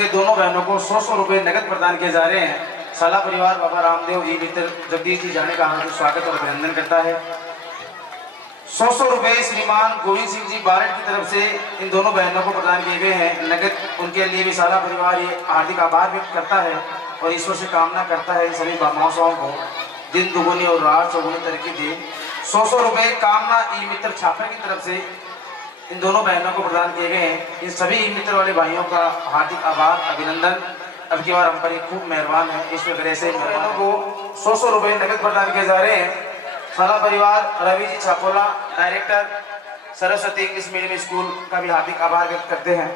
से दोनों बहनों को 100 रुपए नगद प्रदान किए जा रहे हैं। साला परिवार बाबा रामदेव जी मित्र जगदीश जी जाने का हार्दिक स्वागत और अभिनंदन करता है। 100 रुपए श्रीमान गोविंद सिंह जी बारट की तरफ से इन दोनों बहनों को प्रदान किए गए हैं नगद। उनके लिए भी साला परिवार ये हार्दिक आभार व्यक्त करता है और ईश्वर से कामना करता है इन सभी माताओं को दिन दुगुनी और रात चौगुनी तरक्की दे। 100 रुपए कामना ई मित्र छापर की तरफ से इन दोनों बहनों को प्रदान किए गए हैं। इन सभी ई मित्र वाले भाइयों का हार्दिक आभार अभिनंदन। अब की बार हम पर खूब मेहरबान है, ईश्वर करे से बहनों को 100 रुपए नगद प्रदान किए जा रहे हैं। साला परिवार Ravi ji Chhapola director Saraswati English medium school का भी हार्दिक आभार व्यक्त करते हैं।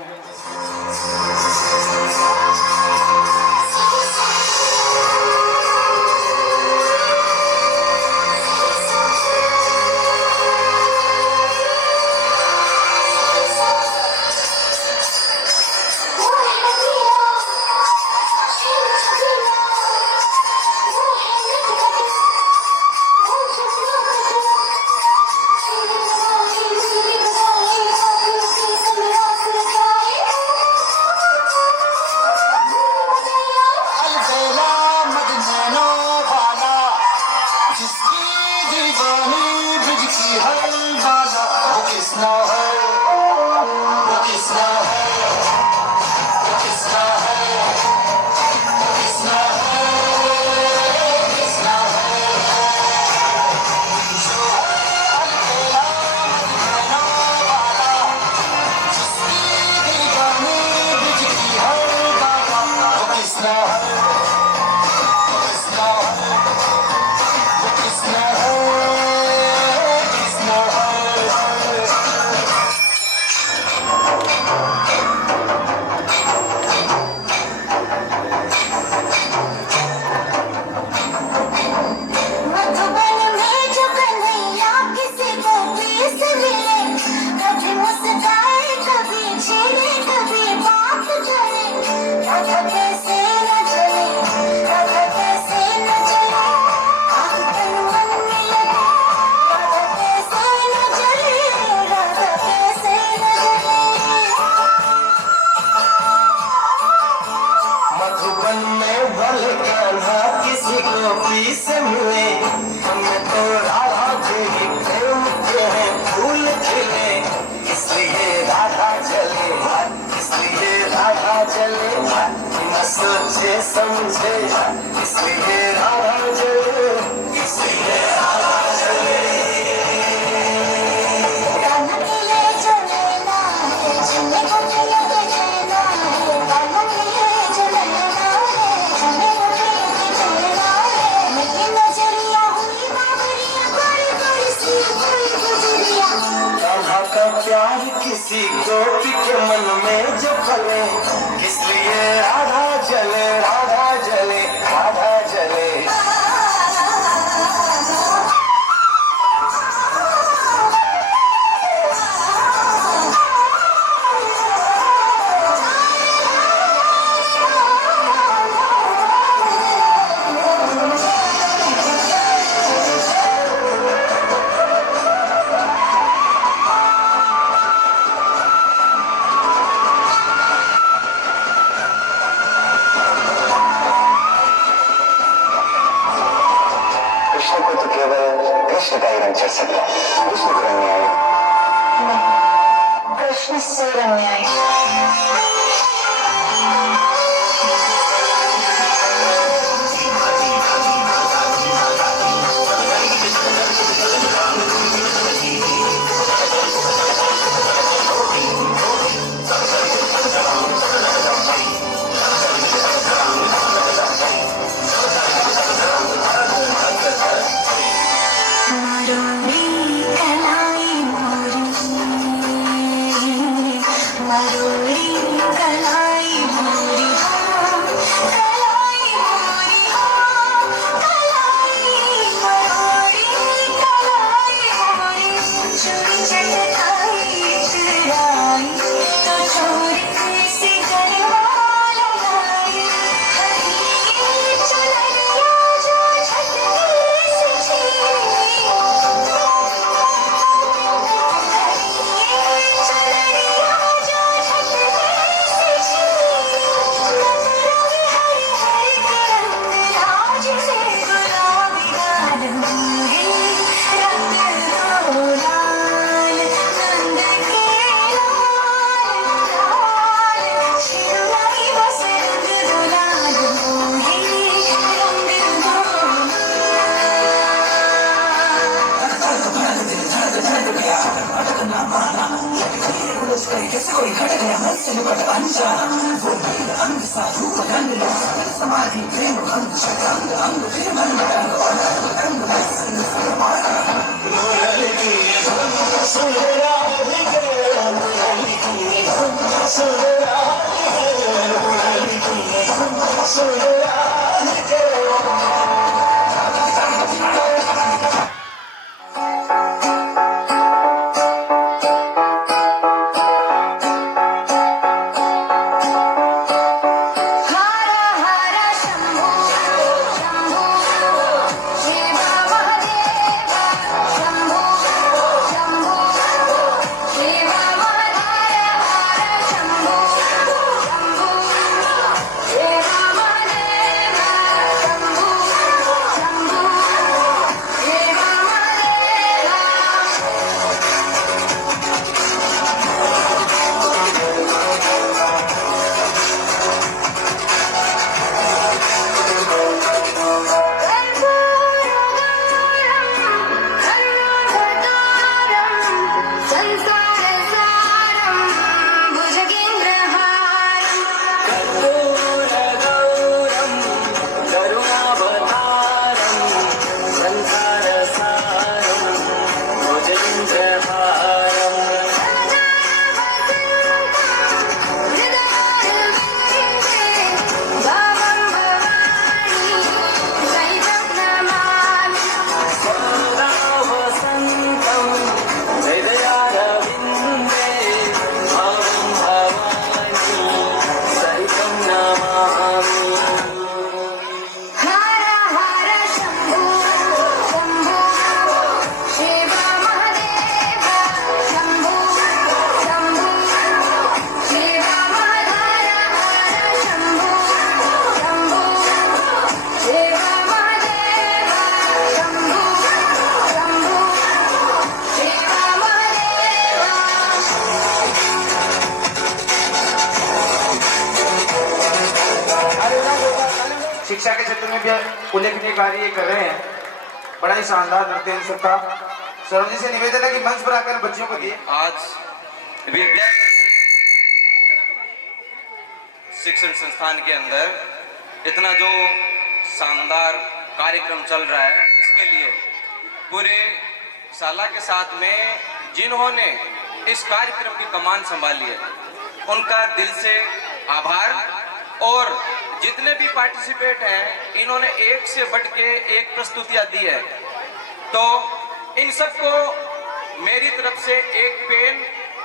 सोचे समझे इसलिए राधा जले, इसलिए राधा जले। राधा का प्यार किसी गोपी के मन में जो फले, इसलिए राधा जले, राधा जले, राधा जले। कृष्ण को तो केवल कृष्ण का ही रंग चढ़ सकता है, कृष्ण को रंग नहीं आए। नहीं, कृष्ण से रंग नहीं आए। उस तरीके से कोई घट गया मन से लुकट अनजाना वो नील अंग सा रूप रंग लो समाधि प्रेम भंग अंग अंग फिर मन रंग और रंग में संग समाना मुरली की धुन सुन राधे मुरली की धुन सुन राधे मुरली की धुन सुन राधे शिक्षा के क्षेत्र में भी उल्लेखनीय कार्य कर रहे हैं। बड़ा ही शानदार नृत्य इन सबका। सौरभ जी से निवेदन है कि मंच पर आकर बच्चों को दिए। आज विद्या शिक्षण संस्थान के अंदर इतना जो शानदार कार्यक्रम चल रहा है, इसके लिए पूरे शाला के साथ में जिन्होंने इस कार्यक्रम की कमान संभाली है, उनका दिल से आभार। और जितने भी पार्टिसिपेट हैं, इन्होंने एक से बढ़ के एक प्रस्तुतियां दी है। तो इन सबको मेरी तरफ से एक पेन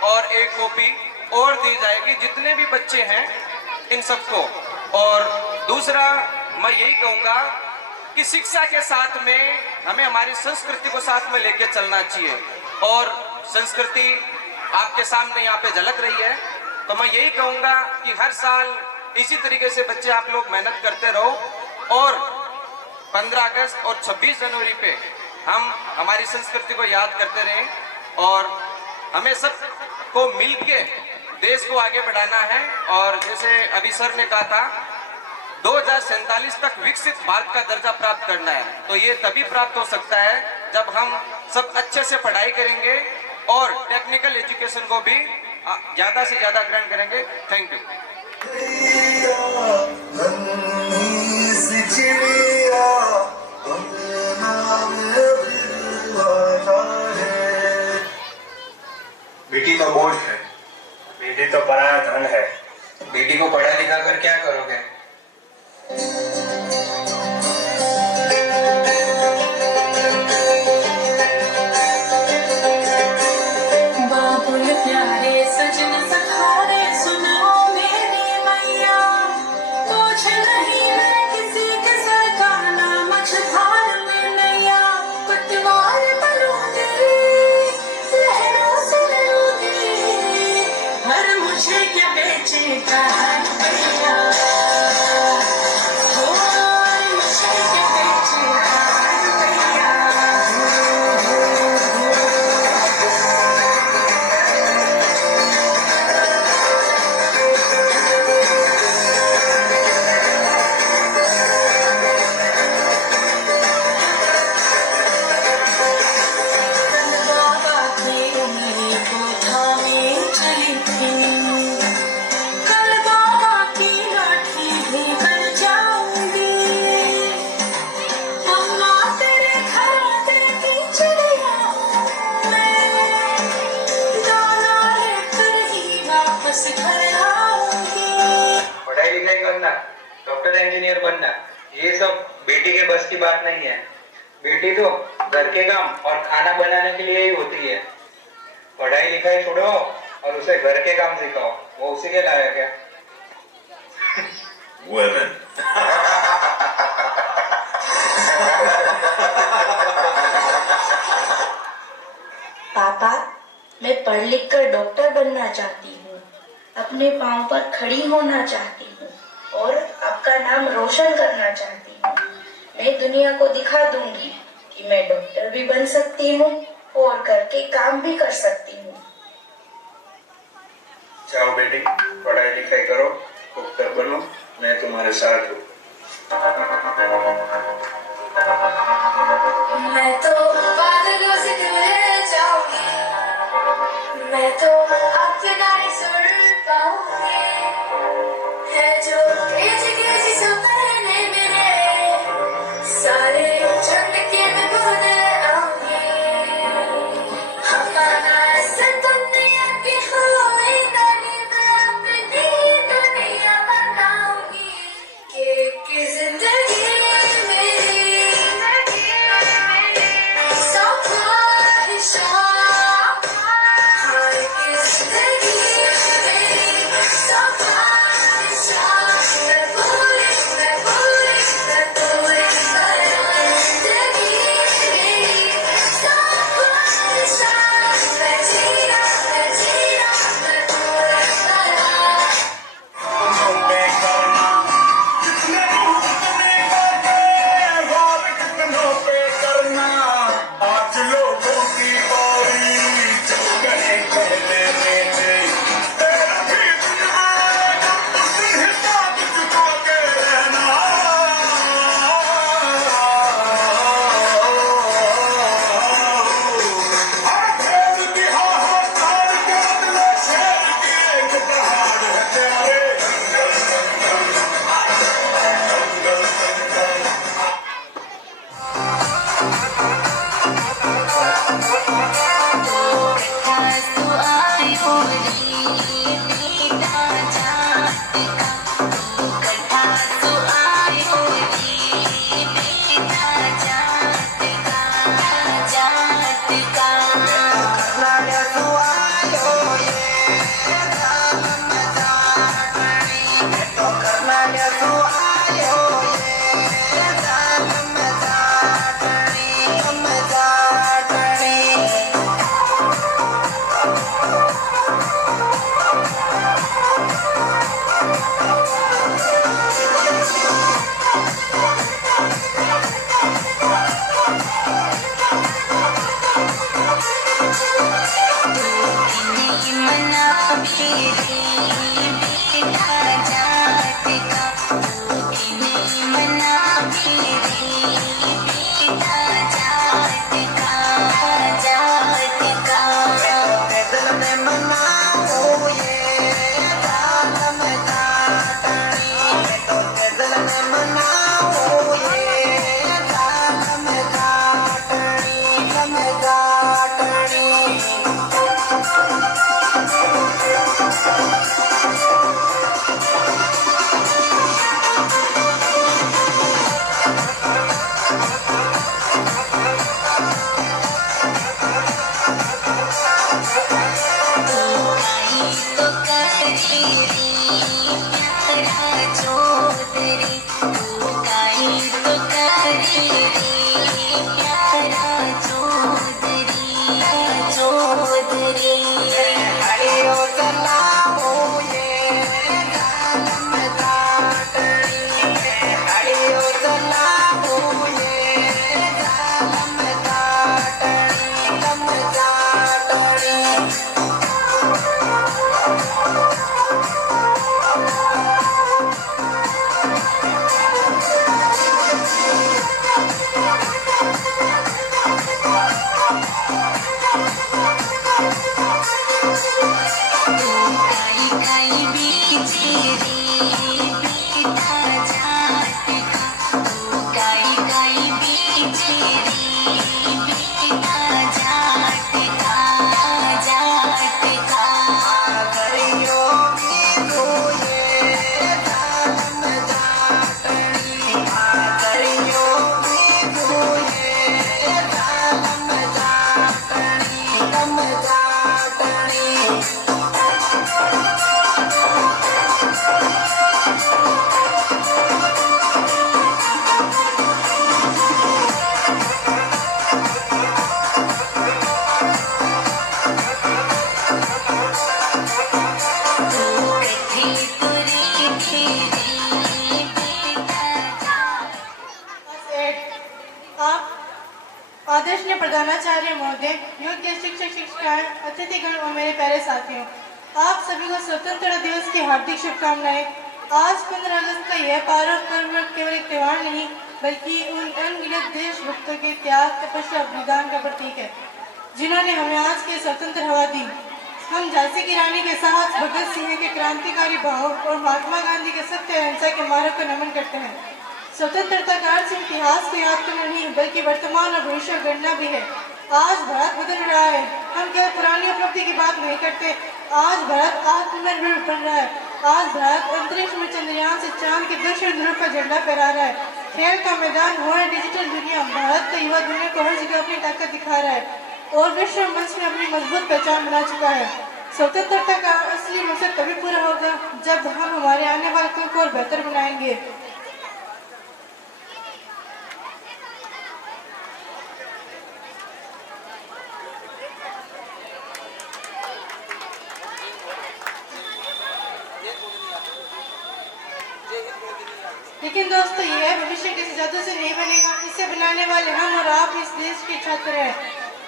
और एक कॉपी और दी जाएगी, जितने भी बच्चे हैं इन सबको। और दूसरा मैं यही कहूँगा कि शिक्षा के साथ में हमें हमारी संस्कृति को साथ में लेके चलना चाहिए। और संस्कृति आपके सामने यहाँ पे झलक रही है। तो मैं यही कहूँगा कि हर साल इसी तरीके से बच्चे आप लोग मेहनत करते रहो और 15 अगस्त और 26 जनवरी पे हम हमारी संस्कृति को याद करते रहें और हमें सबको मिलके देश को आगे बढ़ाना है। और जैसे अभी सर ने कहा था 2047 तक विकसित भारत का दर्जा प्राप्त करना है, तो ये तभी प्राप्त हो सकता है जब हम सब अच्छे से पढ़ाई करेंगे और टेक्निकल एजुकेशन को भी ज़्यादा से ज़्यादा ग्रहण करेंगे। Thank you. बेटी तो बोझ है, बेटी तो पराया धन है। बेटी को पढ़ा लिखा कर क्या करोगे? चली डॉक्टर इंजीनियर बनना, ये सब बेटी के बस की बात नहीं है। बेटी तो घर के काम और खाना बनाने के लिए ही होती है। पढ़ाई लिखाई छोड़ो और उसे घर के काम सिखाओ, वो उसी के लायक है। Women. पापा, मैं पढ़ लिख कर डॉक्टर बनना चाहती हूँ, अपने पाँव पर खड़ी होना चाहती हूँ और आपका नाम रोशन करना चाहती हूँ। मैं दुनिया को दिखा दूंगी कि मैं डॉक्टर भी बन सकती हूँ और घर के काम भी कर सकती हूँ। जाओ बेटी, पढ़ाई लिखाई करो, डॉक्टर बनो, मैं तुम्हारे साथ हूँ। मैं तो बादलों से दूर जाऊंगी, मैं तो अपना ही सुर पाऊंगी, है जो तेज तेज सपने मेरे सारे चंद के मैं भूल आऊंगी। हमारा ऐसा दुनिया की खोई गली में अपनी दुनिया बनाऊंगी कि जिंदगी प्रधानाचार्य महोदय, योग्य शिक्षक शिक्षिकाएं, अतिथिगण और मेरे प्यारे साथियों, आप सभी को स्वतंत्रता दिवस की हार्दिक शुभकामनाएं। आज 15 अगस्त का यह पर्व केवल एक त्योहार नहीं बल्कि उन अनगिनत देशभक्तों के त्याग, तपस्या, बलिदान का प्रतीक है जिन्होंने हमें आज के स्वतंत्र हवा दी। हम झांसी की रानी के साहस, भगत सिंह के क्रांतिकारी भाव और महात्मा गांधी के सत्य अहिंसा के मार्ग को नमन करते हैं। स्वतंत्रता का अर्थ सिर्फ इतिहास को याद करना नहीं बल्कि वर्तमान और भविष्य गणना भी है। आज भारत बदल रहा है। हम केवल पुरानी उपलब्धि की बात नहीं करते, आज भारत आत्मनिर्भर बन रहा है। आज भारत अंतरिक्ष में चंद्रयान से चांद के दक्षिण ध्रुव पर झंडा फहरा रहा है। खेल का मैदान हो या डिजिटल दुनिया, भारत का युवा दुनिया को हर जगह अपनी ताकत दिखा रहा है और विश्व मंच में अपनी मजबूत पहचान बना चुका है। स्वतंत्रता का असली मकसद तभी पूरा होगा जब हम हमारे आने वाले कल को और बेहतर बनाएंगे। लेकिन दोस्तों, यह भविष्य किसी जादू से नहीं बनेगा। इसे बनाने वाले हम और आप इस देश के छात्र हैं।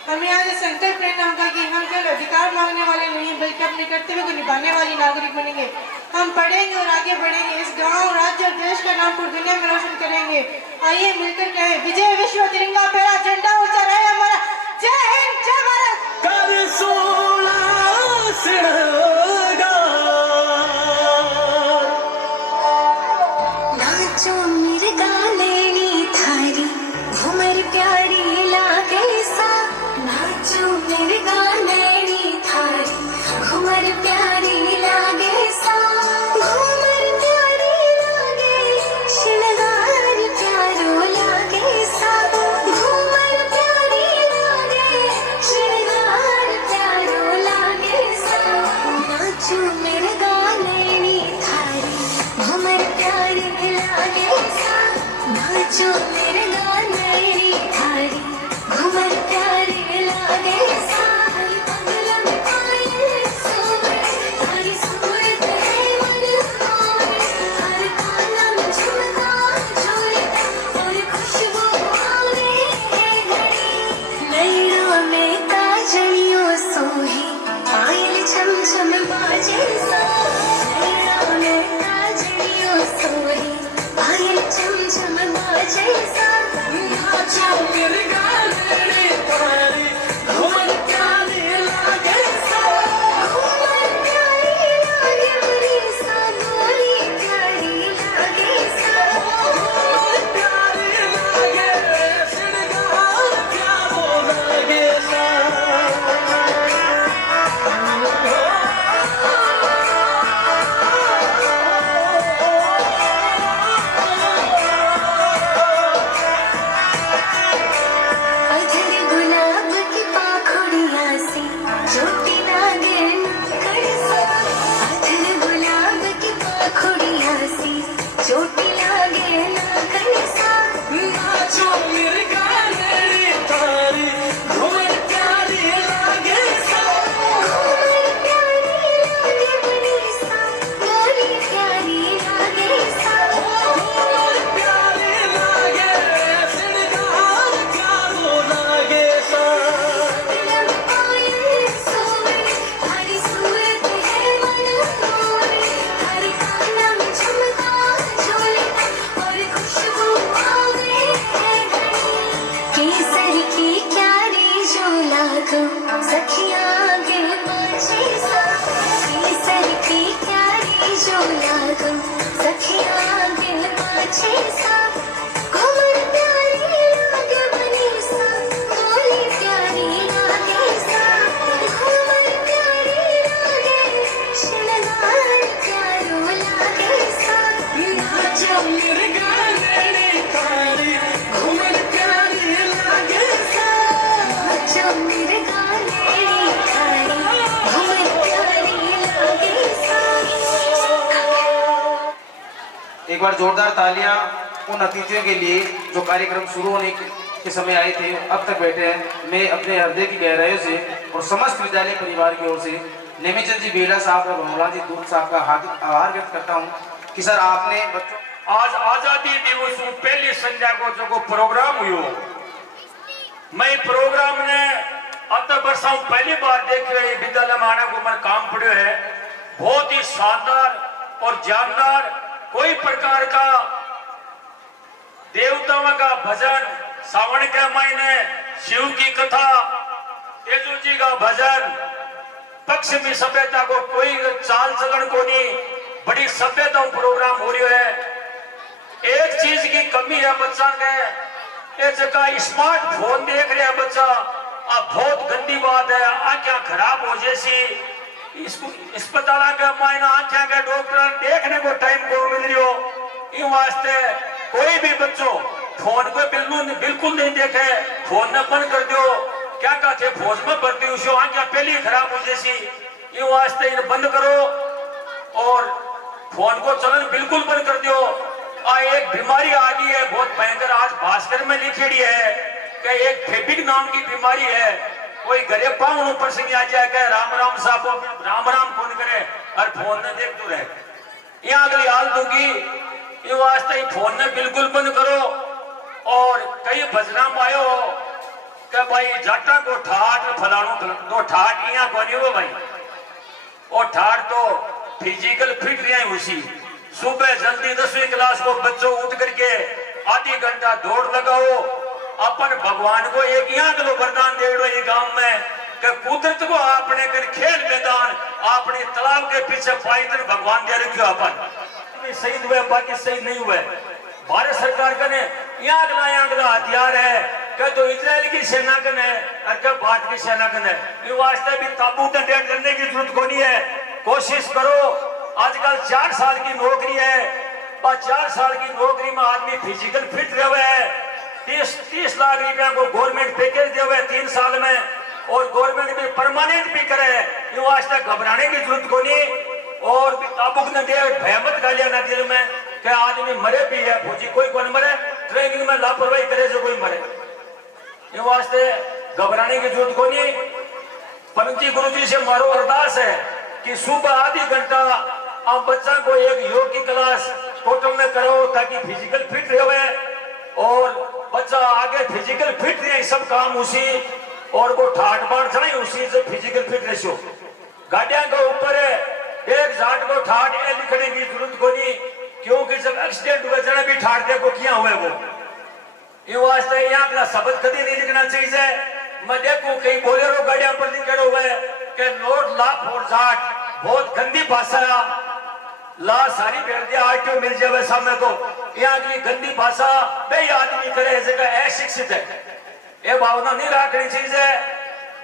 हमें आज संकल्प लेना होगा कि हम केवल अधिकार मांगने वाले नहीं बल्कि अपने कर्तव्य को निभाने वाली नागरिक बनेंगे। हम पढ़ेंगे और आगे बढ़ेंगे, इस गांव, राज्य और देश का नाम पूरी दुनिया में रोशन करेंगे। आइए मिलकर कहें, विजय विश्व तिरंगा फहरा, झंडा ऊंचा रहे हमारा। जय हिंद, जय भारत। नाचो मिर्गा लेनी थारी, घूमर प्यारी लागे सा। नाचो मिर्गा लेनी थारी, घूमर प्यारी लागे सा। घूमर प्यारी लागे, श्रृंगार प्यारो लागे सा। घूमर प्यारी लागे, श्रृंगार प्यारो लागे सा। नाचो मिर्गा लेनी थारी, घूमर प्यारी लागे सा। नाचो मिर्गा लेनी थारी, घूमर प्यारी लागे सा। पगलम पायल सोए, थारी सूरत है मन मोहे। हर कानम झुमका झूले और खुशबू आवे है घड़ी। नैनों में काजलियों सोहे, पायल छम छम बाजे सा। नैनों में काजलियों सोहे, पायल छम छम बाजे सा। नाचो मिर्गा लेनी थारी, घूमर प्यारी लागे सा। घूमर प्यारी लागे बड़ी सा, गोरी प्यारी लागे सा। घूमर प्यारी लागे, श्रृंगार प्यारो लागे सा। अधर गुलाब की पाखुड़ियाँ से चोटी लागे नाकड़ सा। अधर गुलाब की पाखुड़ियाँ से चोटी लागे नाकड़ सा। नाचो मिर्गा लेनी थारी, घूमर प्यारी लागे सा। घूमर प्यारी लागे बड़ी सा, गोरी प्यारी लागे सा। घूमर प्यारी लागे, श्रृंगार प्यारो लागे सा। पगलम पायल सोए, थारी सूरत है मन मोहे। हर कानम झुमका झूले और खुशबू आवे है घड़ी। केसर की क्यारी झोला को सखियाँ आगे पाछे सा। केसर की क्यारी झोला को सखियाँ आगे पाछे सा। घूमर प्यारी लागे बनी सा, गोरी प्यारी लागे सा। घूमर प्यारी लागे, श्रृंगार प्यारो लागे सा। नाचो मिर्गा लेनी थारी, घूमर प्यारी लागे सा। नाचो मिर्गा लेनी थारी, घूमर प्यारी लागे सा। एक बार जोरदार तालियां उन अतिथियों के लिए जो कार्यक्रम शुरू होने के समय आए थे, अब तक बैठे हैं। मैं अपने हृदय की गहराइयों से और समस्त विद्यालय परिवार की ओर से नेमीचंद जी बेला साहब और भमला जी दूध साहब का हार्दिक आभार व्यक्त करता हूं कि सर आपने बच्चों आज आजादी दिवस पहली संध्या को जो प्रोग्राम हुयो मैं प्रोग्राम ने अब तक बरसाऊ पहली बार देख रहे विद्यालय में आने को मैं काम पड़े है। बहुत ही शानदार और जानदार, कोई प्रकार का देवताओं का भजन, सावन के महीने शिव की कथा, तेजू जी का भजन, पश्चिमी सभ्यता को कोई चाल चलन को नहीं, बड़ी सभ्यता प्रोग्राम हो रही है। एक चीज की कमी है बच्चा के, एक जगह स्मार्टफोन देख रहे हैं बच्चा, अब बहुत गंदी बात है, आंखें खराब हो जैसी। अस्पताल के मायना आंखें के डॉक्टर देखने को टाइम को मिल रही हो, इन वास्ते कोई भी बच्चों फोन को बिल्कुल नहीं देखे, फोन न बंद कर दो। क्या कहते फौज में भर्ती हुई आंखें पहले ही खराब हो जैसी, इन वास्ते इन्हें बंद करो और फोन को चलन बिल्कुल बंद कर दो। एक बीमारी आ गई है बहुत भयंकर, आज भास्कर में लिखेड़ी है कि एक फेबिक नाम की बीमारी है। कोई घरे पाँव ऊपर से नहीं आ जाए, राम राम साहब राम राम फोन करे और फोन न देख तो रहे। यहाँ अगली हाल दूंगी, ये वास्ते फोन ने बिल्कुल बंद करो। और कई भजना मायो कि भाई जाटा को ठाट फलाणो दो ठाट यहाँ को नहीं हो भाई, और ठाट तो फिजिकल फिट रहे उसी। सुबह जल्दी 10वीं क्लास को बच्चों उठ करके आधी घंटा दौड़ लगाओ, अपन भगवान को एक यहाँ किलो वरदान दे दो ये गांव में कि कुदरत को आपने कर खेल मैदान अपने तालाब के पीछे पाइदन भगवान दे रखियो। अपन शहीद हुए बाकी शहीद नहीं हुए। भारत सरकार का ने यहाँ अगला हथियार है क्या तो इजराइल की सेना का ने और क्या भारत की सेना का ने, ये वास्ते भी ताबूत डेट करने की जरूरत को नहीं है। कोशिश करो, आजकल 4 साल की नौकरी है, 4 साल की नौकरी में आदमी फिजिकल फिट रहे है। 30 लाख रुपया को गवर्नमेंट पैकेज दे हुए 3 साल में, और गवर्नमेंट भी परमानेंट भी करे, ये वास्ते घबराने की जरूरत को नहीं। और भी ताबुक ने दे भयमत गालियां ना दिल में कि आदमी मरे भी है, फौजी कोई कौन मरे, ट्रेनिंग में लापरवाही करे जो कोई मरे, ये वास्ते घबराने की जरूरत को नहीं। पंथी गुरु जी से मारो अरदास है कि सुबह आधी घंटा आप बच्चा को एक योग की क्लास टोटल में कराओ ताकि फिजिकल फिट रहे, और बच्चा आगे फिजिकल फिट रहे सब काम उसी, और वो ठाट बाट चढ़ाई उसी से फिजिकल फिट रहो। गाड़ियां के ऊपर एक झाट को ठाट लिखने की जरूरत को नहीं, क्योंकि जब एक्सीडेंट हुए जरा भी ठाट दे को किया हुए वो, ये वास्ते यहाँ का शब्द कभी नहीं लिखना चाहिए। मैं देखूं कई बोलेरो गाड़ियां पर लिखे हुए कि नोट लाभ और झाट, बहुत गंदी भाषा ला सारी भेड़ दिया आरटीओ मिल जाए सामने तो, यहाँ की गंदी भाषा बे आदमी करे जगह अशिक्षित है, ये भावना नहीं रखनी चाहिए।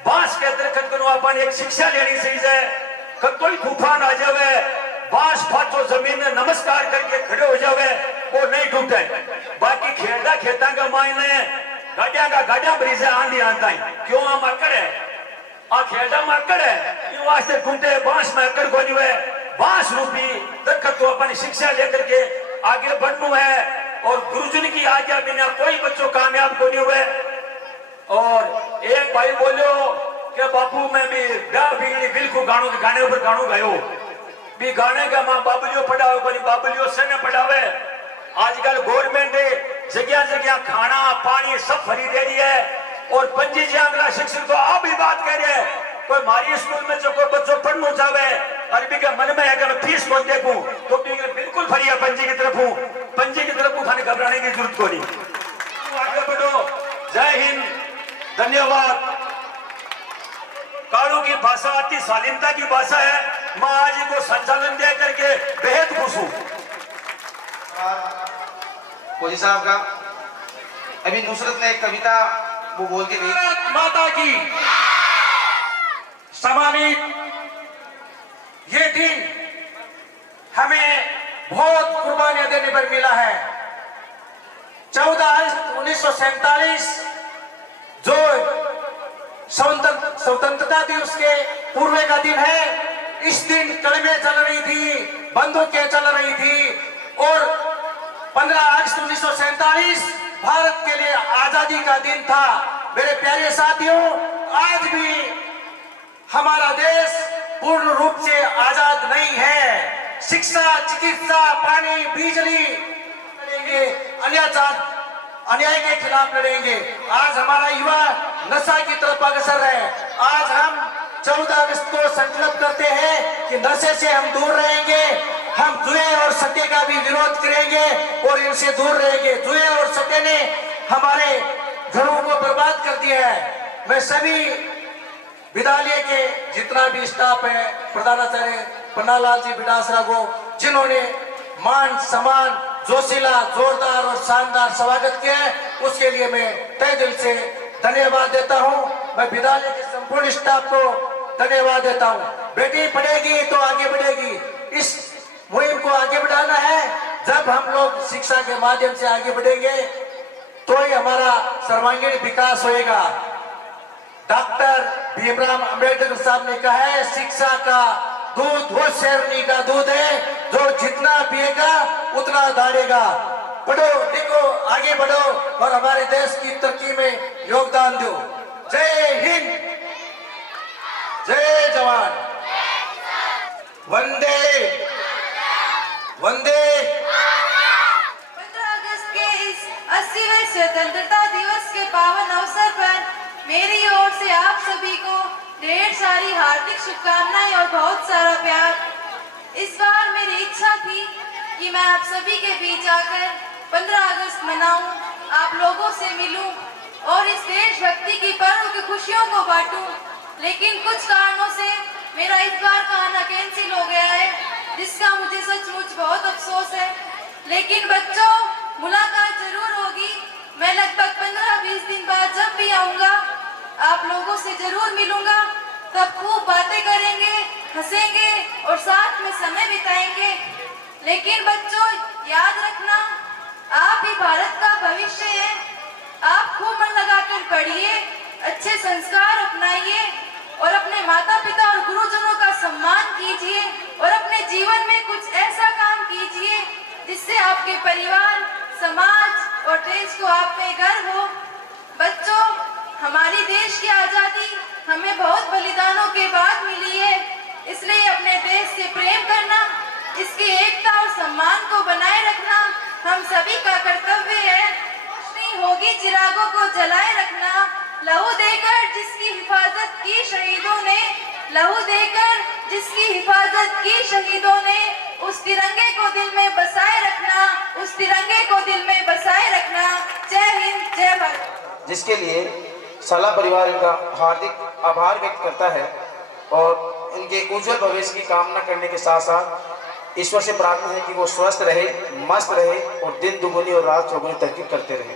बांस के दरखत को अपन एक शिक्षा लेनी चाहिए, कोई तूफान आ जावे बांस फाटो जमीन में नमस्कार करके खड़े हो जावे वो नहीं टूटे। बाकी खेलता खेता का मायने गाड़िया ब्रिज आंधी आता है, क्यों हम अकड़ है आ खेलता में अकड़ है, इन वास्ते टूटे बांस में अकड़ को नहीं है। बांस रूपी दरखत को अपन शिक्षा लेकर के आगे बढ़ना है, और गुरुजन की आज्ञा बिना कोई बच्चों कामयाब को नहीं हुए। और एक भाई बोलो कि बापू मैं भी बिल को गाने ऊपर गानो गायो भी, गाने का माँ बाबलियो पढ़ाओ कोई बाबलियो से न पढ़ावे। आजकल गवर्नमेंट जगह जगह खाना पानी सब फ्री दे रही है, और 25 शिक्षक तो आप भी बात कह रहे हैं, कोई हमारी स्कूल में जो कोई बच्चों पढ़ना चाहे अरबी के मन में है कि मैं फीस कौन देखूं तो बिल्कुल फ्री है, पंजी की तरफ हूँ, पंजी की तरफ खाने घबराने की जरूरत को नहीं। आगे बढ़ो, जय हिंद, धन्यवाद। कानून की भाषा अति शालीनता की भाषा है, मैं आज को संचालन दे करके बेहद खुश हूँ। फौजी साहब का अभी नुसरत ने एक कविता वो बोल के दी। माता की सम्मानित ये दिन हमें बहुत कुर्बानियां देने पर मिला है। 14 अगस्त 1947 जो स्वतंत्रता दिवस के पूर्व का दिन है, इस दिन कलमें चल रही थी, बंदूकें चल रही थी, और 15 अगस्त 1947 भारत के लिए आजादी का दिन था। मेरे प्यारे साथियों, आज भी हमारा देश पूर्ण रूप से आजाद नहीं है। शिक्षा, चिकित्सा, पानी, बिजली, अन्याय के खिलाफ लड़ेंगे। आज हमारा युवा नशा की तरफ अग्रसर है। आज हम 14 अगस्त को संकल्प करते हैं कि नशे से हम दूर रहेंगे। हम जुए और सट्टे का भी विरोध करेंगे और इनसे दूर रहेंगे। जुए और सट्टे ने हमारे घरों को बर्बाद कर दिया है। मैं सभी विद्यालय के जितना भी स्टाफ है, प्रधानाचार्य पन्नालाल जी बिडासरा को, जिन्होंने मान सम्मान जोशीला जोरदार और शानदार स्वागत किया है, उसके लिए मैं तहे दिल से धन्यवाद देता हूं। मैं विद्यालय के संपूर्ण स्टाफ को धन्यवाद देता हूं। बेटी पढ़ेगी तो आगे बढ़ेगी। इस मुहिम को आगे बढ़ाना है। जब हम लोग शिक्षा के माध्यम से आगे बढ़ेंगे तो ही हमारा सर्वांगीण विकास होएगा। डॉक्टर भीमराव अंबेडकर साहब ने कहा है, शिक्षा का दूध वो शेरनी का दूध है जो जितना पिएगा उतना दौड़ेगा। पढ़ो लिखो आगे बढ़ो और हमारे देश की तरक्की में योगदान दो। जय हिंद, जय जवान, वंदे वंदे। 15 अगस्त के इस 80वें स्वतंत्रता दिवस के पावन अवसर पर मेरी ओर से आप सभी को ढेर सारी हार्दिक शुभकामनाएं और बहुत सारा प्यार। इस बार मेरी इच्छा थी कि मैं आप सभी के बीच आकर 15 अगस्त मनाऊं, आप लोगों से मिलूं और इस देशभक्ति की पर्व की खुशियों को बांटूं। लेकिन कुछ कारणों से मेरा इस बार का आना कैंसिल हो गया है, जिसका मुझे सचमुच बहुत अफसोस है। लेकिन बच्चों, मुलाकात जरूर होगी। मैं लगभग 15-20 दिन बाद जब भी आऊंगा आप लोगों से जरूर मिलूंगा। तब खूब बातें करेंगे, हंसेंगे और साथ में समय बिताएंगे। लेकिन बच्चों, याद रखना, आप ही भारत का भविष्य हैं। आप खूब मन लगाकर पढ़िए, अच्छे संस्कार अपनाइए और अपने माता पिता और गुरुजनों का सम्मान कीजिए और अपने जीवन में कुछ ऐसा काम कीजिए जिससे आपके परिवार, समाज और देश को आप पे गर्व हो। बच्चों, हमारी देश की आजादी हमें बहुत बलिदानों के बाद मिली है, इसलिए अपने देश से प्रेम करना, इसकी एकता और सम्मान को बनाए रखना हम सभी का कर्तव्य है। रोशनी होगी चिरागों को जलाए रखना, लहू देकर जिसकी हिफाजत की शहीदों ने, लहू देकर जिसकी हिफाजत की शहीदों ने, उस तिरंगे को दिल में बसाए रखना, उस तिरंगे को दिल में बसाए रखना। जय हिंद, जय भारत। जिसके लिए साला परिवार इनका हार्दिक आभार व्यक्त करता है और इनके उज्जवल भविष्य की कामना करने के साथ साथ ईश्वर से प्रार्थना है कि वो स्वस्थ रहे, मस्त रहे और दिन दुगुनी और रात चौगुनी तरक्की करते रहे।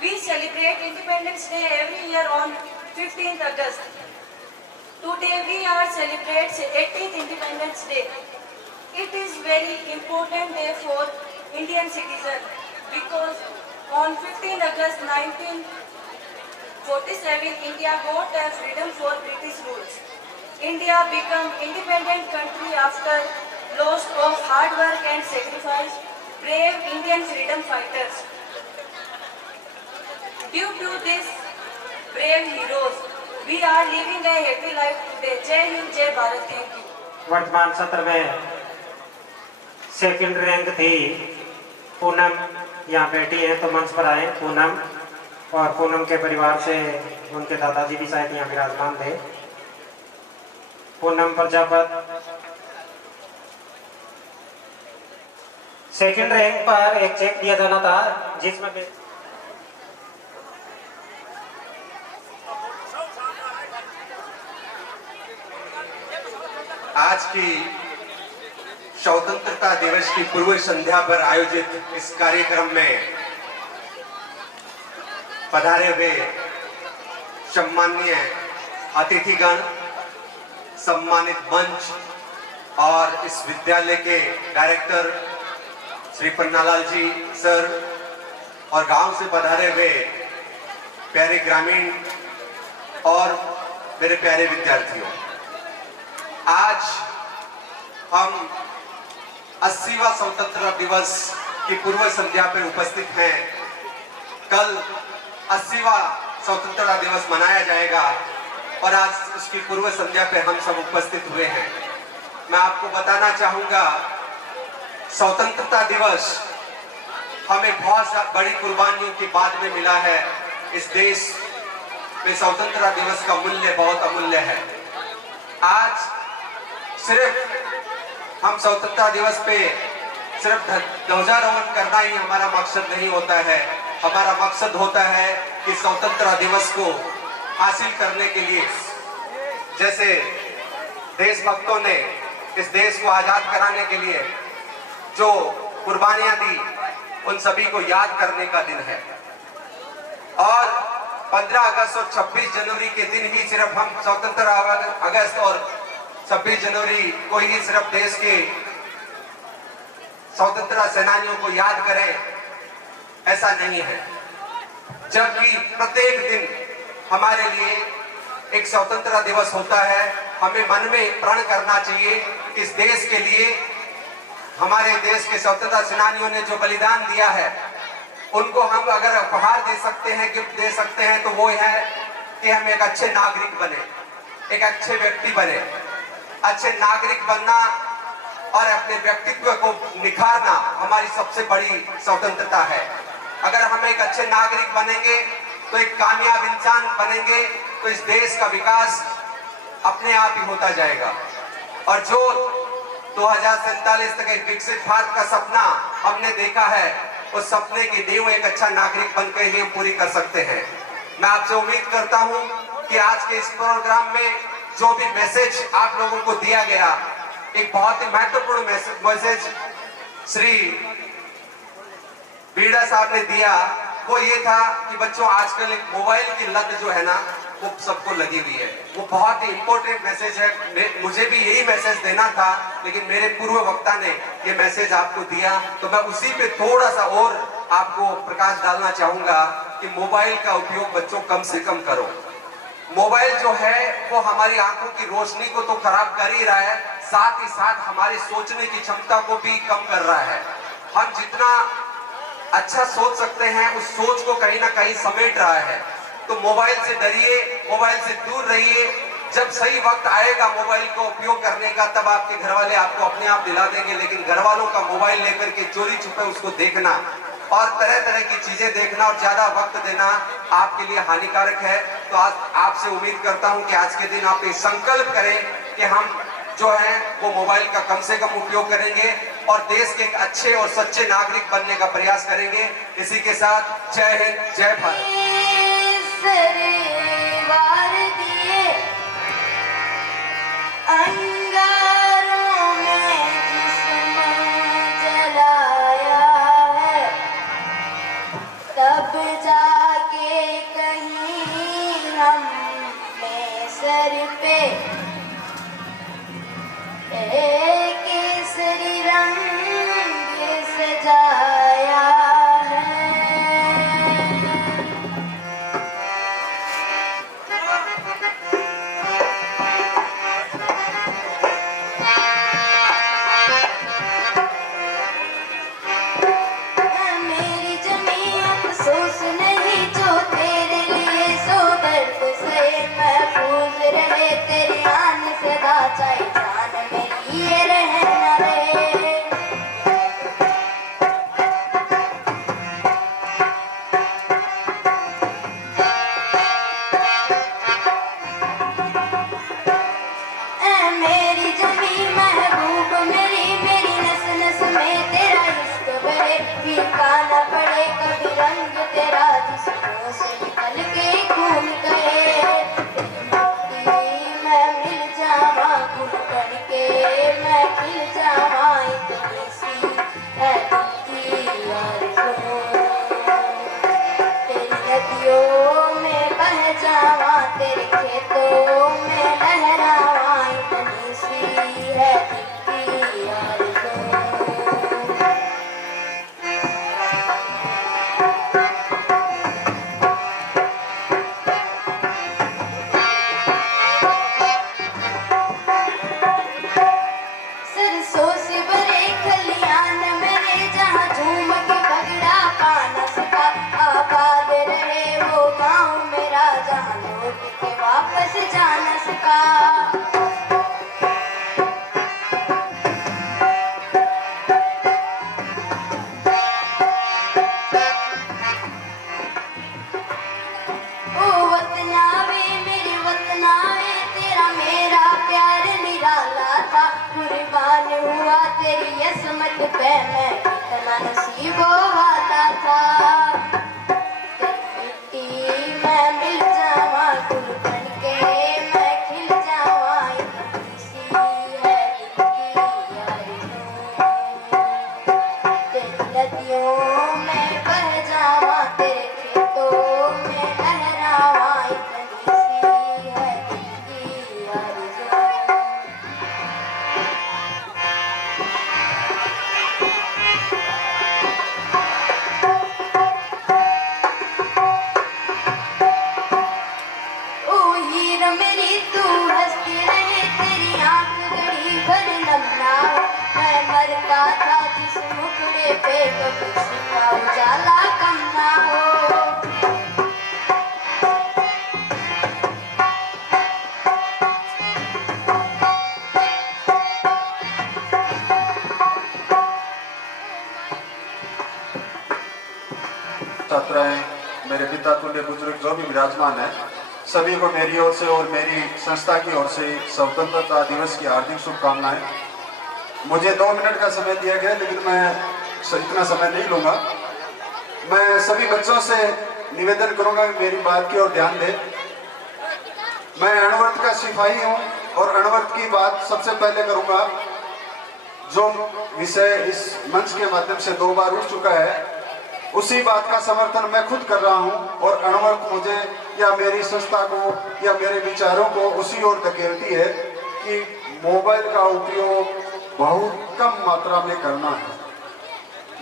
We celebrate Independence Day every year on 15th August. Today we are celebrating 18th Independence Day. It is very important day for Indian citizens because on 15th August 1947 India got a freedom for British rules. India became independent country after lots of hard work and sacrifice brave Indian freedom fighters. Due to this brave heroes, we are living a happy life today. Jai Hind, Jai Bharat. Thank you. वर्तमान सत्र में second rank थी पूनम, यहाँ बैठी है तो मंच पर आए पूनम। और पूनम के परिवार से उनके दादाजी भी शायद यहाँ विराजमान थे। पूनम प्रजापत सेकंड रैंक पर एक चेक दिया जाना था जिसमें आज की स्वतंत्रता दिवस की पूर्व संध्या पर आयोजित इस कार्यक्रम में पधारे हुए सम्माननीय अतिथिगण, सम्मानित मंच और इस विद्यालय के डायरेक्टर श्री पन्नालाल जी सर और गांव से पधारे हुए प्यारे ग्रामीण और मेरे प्यारे विद्यार्थियों, आज हम 80वां स्वतंत्रता दिवस की पूर्व संध्या पर उपस्थित हैं। कल 80वां स्वतंत्रता दिवस मनाया जाएगा और आज उसकी पूर्व संध्या पे हम सब उपस्थित हुए हैं। मैं आपको बताना चाहूंगा, स्वतंत्रता दिवस हमें बहुत बड़ी कुर्बानियों के बाद में मिला है। इस देश में स्वतंत्रता दिवस का मूल्य बहुत अमूल्य है। आज सिर्फ हम स्वतंत्रता दिवस पे सिर्फ ध्वजारोहण करना ही हमारा मकसद नहीं होता है। हमारा मकसद होता है कि स्वतंत्रता दिवस को हासिल करने के लिए जैसे देशभक्तों ने इस देश को आजाद कराने के लिए जो कुर्बानियां दी, उन सभी को याद करने का दिन है। और 15 अगस्त और 26 जनवरी के दिन ही सिर्फ हम स्वतंत्रता अगस्त और 26 जनवरी को ही सिर्फ देश के स्वतंत्रता सेनानियों को याद करें, ऐसा नहीं है। जबकि प्रत्येक दिन हमारे लिए एक स्वतंत्रता दिवस होता है। हमें मन में प्रण करना चाहिए कि इस देश के लिए हमारे देश के स्वतंत्रता सेनानियों ने जो बलिदान दिया है, उनको हम अगर उपहार दे सकते हैं, गिफ्ट दे सकते हैं, तो वो है कि हम एक अच्छे नागरिक बने, एक अच्छे व्यक्ति बने। अच्छे नागरिक बनना और अपने व्यक्तित्व को निखारना हमारी सबसे बड़ी स्वतंत्रता है। अगर हम एक अच्छे नागरिक बनेंगे तो एक कामयाब इंसान बनेंगे तो इस देश का विकास अपने आप ही होता जाएगा। और जो 2047 तक एक विकसित भारत का सपना हमने देखा है, उस सपने की नींव एक अच्छा नागरिक बनकर ही हम पूरी कर सकते हैं। मैं आपसे उम्मीद करता हूं कि आज के इस प्रोग्राम में जो भी मैसेज आप लोगों को दिया गया, एक बहुत ही महत्वपूर्ण मैसेज श्री बीड़ा साहब ने दिया, वो ये था कि बच्चों आजकल एक मोबाइल की लत जो है ना, वो सबको लगी हुई है। वो बहुत ही इंपॉर्टेंट मैसेज है। मुझे भी यही मैसेज देना था, लेकिन मेरे पूर्व वक्ता ने ये मैसेज आपको दिया, तो मैं उसी पे थोड़ा सा और आपको प्रकाश डालना चाहूंगा कि मोबाइल का उपयोग बच्चों कम से कम करो। मोबाइल जो है वो हमारी आंखों की रोशनी को तो खराब कर ही रहा है, साथ ही साथ हमारी सोचने की क्षमता को भी कम कर रहा है। हम जितना अच्छा सोच सकते हैं, उस सोच को कहीं ना कहीं समेट रहा है। तो मोबाइल से डरिए, मोबाइल से दूर रहिए। जब सही वक्त आएगा मोबाइल को उपयोग करने का, तब आपके घर वाले आपको अपने आप दिला देंगे। लेकिन घर वालों का मोबाइल लेकर के चोरी छुपे उसको देखना और तरह तरह की चीजें देखना और ज्यादा वक्त देना आपके लिए हानिकारक है। तो आज आपसे उम्मीद करता हूं कि आज के दिन आप ये संकल्प करें कि हम जो है वो मोबाइल का कम से कम उपयोग करेंगे और देश के एक अच्छे और सच्चे नागरिक बनने का प्रयास करेंगे। इसी के साथ जय हिंद, जय भारत। अंगारों में जिस्म जलाया है, तब जाके कहीं हमने सर पे केसरी रंग सजाया है। फीका न पड़े कभी रंग तेरा जिसको से निकल के खून गए मैं मिल जावा गुल बन के मैं खिल जावा इतनी सी है दिल की आरज़ू तेरी नदियों में बह जावा तेरे खेतों में लहरावा इतनी सी है दिल की आरज़ू सरसों से भरे खलियान मेरे जहाँ झूम के भगड़ा पा न सका आबाद रहे वो गाँव मेरा जहाँ लौट के वापस जा न सका ओ वतनावे मेरे वतनावे तेरा मेरा प्यार निराला था कुर्बान हुआ तेरी असमत पे मैं कितना नसीबो वाला था तेरी मिट्टी मैं मिल जावा गुल बन के मैं खिल जावा इतनी सी है दिल की आरज़ू तेरी नदियों में बह जावा तेरे खेतों में लहरावा इतनी सी है दिल की आरज़ू ओ हीर मेरी तू हंसती रहे तेरी आंख घड़ी भर नम ना हो मैं मरता था जिस मुखड़े पे कभी उसका उजाला कम ना हो छात्राएं मेरे पिता तुल्य बुजुर्ग जो भी विराजमान है सभी को मेरी ओर से और मेरी संस्था की ओर से स्वतंत्रता दिवस की हार्दिक शुभकामनाएं। मुझे 2 मिनट का समय दिया गया लेकिन मैं इतना समय नहीं लूंगा। मैं सभी बच्चों से निवेदन करूंगा कि मेरी बात की ओर ध्यान दें। मैं अणुवर्त का सिपाही हूं और अणुवर्त की बात सबसे पहले करूंगा। जो विषय इस मंच के माध्यम से 2 बार उठ चुका है उसी बात का समर्थन मैं खुद कर रहा हूं और अणुवर्त मुझे या मेरी संस्था को या मेरे विचारों को उसी ओर धकेलती है कि मोबाइल का उपयोग बहुत कम मात्रा में करना है।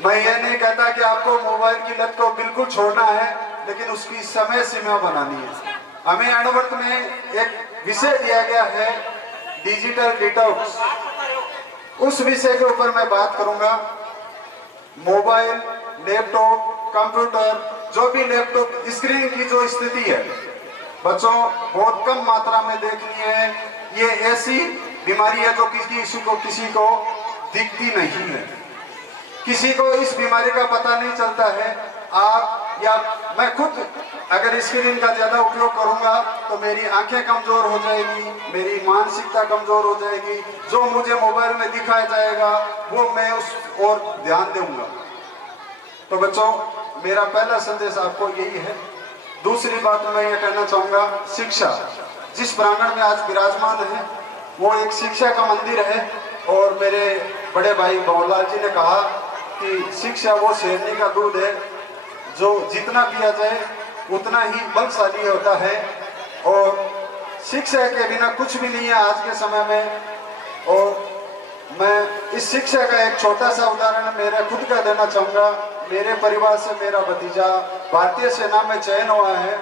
मैं ये नहीं कहता कि आपको मोबाइल की लत को बिल्कुल छोड़ना है लेकिन उसकी समय सीमा बनानी है। हमें अणुवर्त में एक विषय दिया गया है डिजिटल डिटॉक्स। उस विषय के ऊपर मैं बात करूंगा। मोबाइल लैपटॉप कंप्यूटर जो भी लैपटॉप स्क्रीन की जो स्थिति है बच्चों बहुत कम मात्रा में देखनी है। ये ऐसी बीमारी है जो किसी को दिखती नहीं है, किसी को इस बीमारी का पता नहीं चलता है। आप या मैं खुद अगर स्क्रीन का ज्यादा उपयोग करूंगा तो मेरी आंखें कमजोर हो जाएगी, मेरी मानसिकता कमजोर हो जाएगी। जो मुझे मोबाइल में दिखाया जाएगा वो मैं उस ओर ध्यान दूंगा। तो बच्चों मेरा पहला संदेश आपको यही है। दूसरी बात मैं ये कहना चाहूँगा, शिक्षा जिस प्रांगण में आज विराजमान है वो एक शिक्षा का मंदिर है और मेरे बड़े भाई भवनलाल जी ने कहा कि शिक्षा वो शेरनी का दूध है जो जितना पिया जाए उतना ही बलशाली होता है और शिक्षा के बिना कुछ भी नहीं है आज के समय में। और मैं इस शिक्षा का एक छोटा सा उदाहरण मेरा खुद का देना चाहूँगा। मेरे परिवार से मेरा भतीजा भारतीय सेना में चयन हुआ है।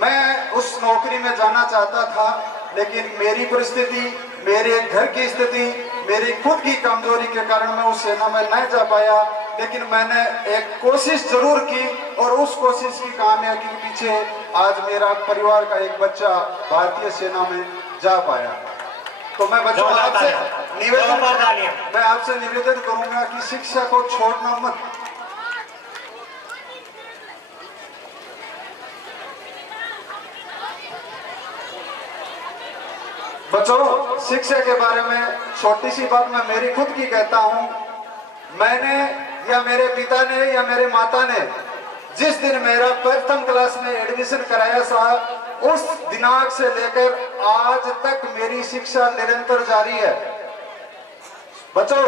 मैं उस नौकरी में जाना चाहता था लेकिन मेरी परिस्थिति, मेरे घर की स्थिति, मेरी खुद की कमजोरी के कारण मैं उस सेना में नहीं जा पाया। लेकिन मैंने एक कोशिश जरूर की और उस कोशिश की कामयाबी के पीछे आज मेरा परिवार का एक बच्चा भारतीय सेना में जा पाया। तो मैं बच्चों आपसे निवेदन करूंगा कि शिक्षा को छोड़ना मत। बच्चों शिक्षा के बारे में छोटी सी बात मैं मेरी खुद की कहता हूं। मैंने या मेरे पिता ने या मेरे माता ने जिस दिन मेरा प्रथम क्लास में एडमिशन कराया था, उस दिनांक से लेकर आज तक मेरी शिक्षा निरंतर जारी है। बच्चों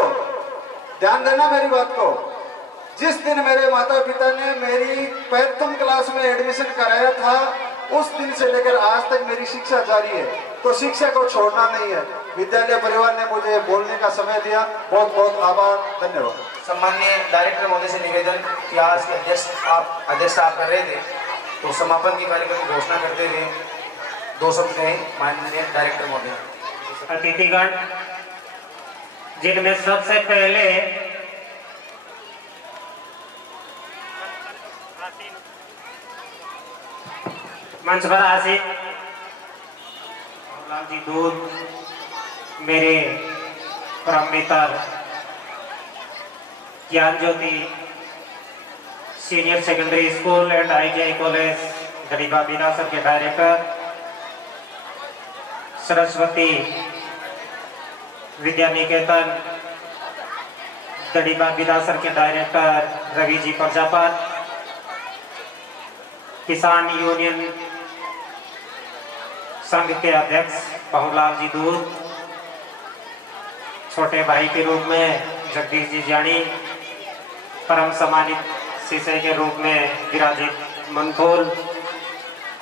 ध्यान देना मेरी बात को। जिस दिन मेरे माता पिता ने मेरी प्रथम क्लास में एडमिशन कराया था, उस दिन से लेकर आज तक मेरी शिक्षा जारी है। तो शिक्षा को छोड़ना नहीं है। विद्यालय परिवार ने मुझे बोलने का समय दिया, बहुत बहुत आभार, धन्यवाद। सम्माननीय डायरेक्टर महोदय से निवेदन कि आज के अध्यक्ष आप कर रहे थे, तो समापन के कार्यक्रम की घोषणा करते हुए 2 शब्द कहें माननीय डायरेक्टर महोदय। अतिथिगण, जिनमें सबसे पहले मंच पर आसीन लाल जी दूध, मेरे परम मित्र Gyan Jyoti senior secondary school and ITI college Gariba Bidasar के डायरेक्टर, सरस्वती विद्या निकेतन गरीबा बिदासर के डायरेक्टर रवि जी प्रजापत, किसान यूनियन संघ के अध्यक्ष बहुलाल जी दूध, छोटे भाई के रूप में जगदीश जी जानी, परम सम्मानित शिष्य के रूप में विराजित मनखोल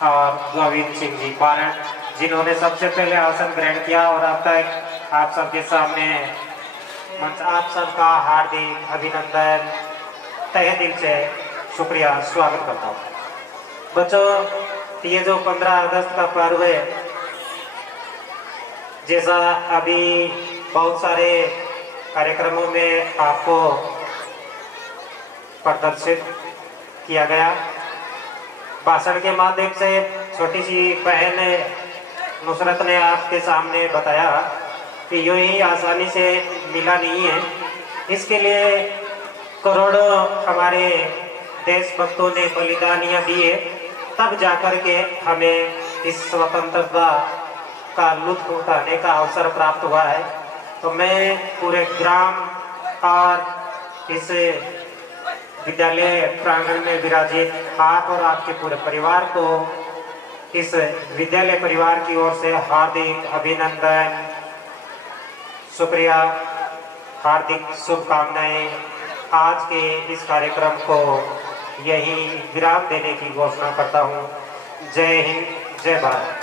और गोविंद सिंह जी बारण, जिन्होंने सबसे पहले आसन ग्रहण किया और अब तक आप सबके सामने मंच आप सबका हार्दिक अभिनंदन, तहे दिल से शुक्रिया स्वागत करता हूँ। बच्चों, ये जो 15 अगस्त का पर्व है, जैसा अभी बहुत सारे कार्यक्रमों में आपको प्रदर्शित किया गया, भाषण के माध्यम से छोटी सी बहन नुसरत ने आपके सामने बताया कि यूं ही आसानी से मिला नहीं है। इसके लिए करोड़ों हमारे देशभक्तों ने बलिदानियां दिए, तब जाकर के हमें इस स्वतंत्रता का लुत्फ उठाने का अवसर प्राप्त हुआ है। तो मैं पूरे ग्राम और इस विद्यालय प्रांगण में विराजित आप और आपके पूरे परिवार को इस विद्यालय परिवार की ओर से हार्दिक अभिनंदन, शुक्रिया, हार्दिक शुभकामनाएं। आज के इस कार्यक्रम को यही विराम देने की घोषणा करता हूँ। जय हिंद, जय भारत।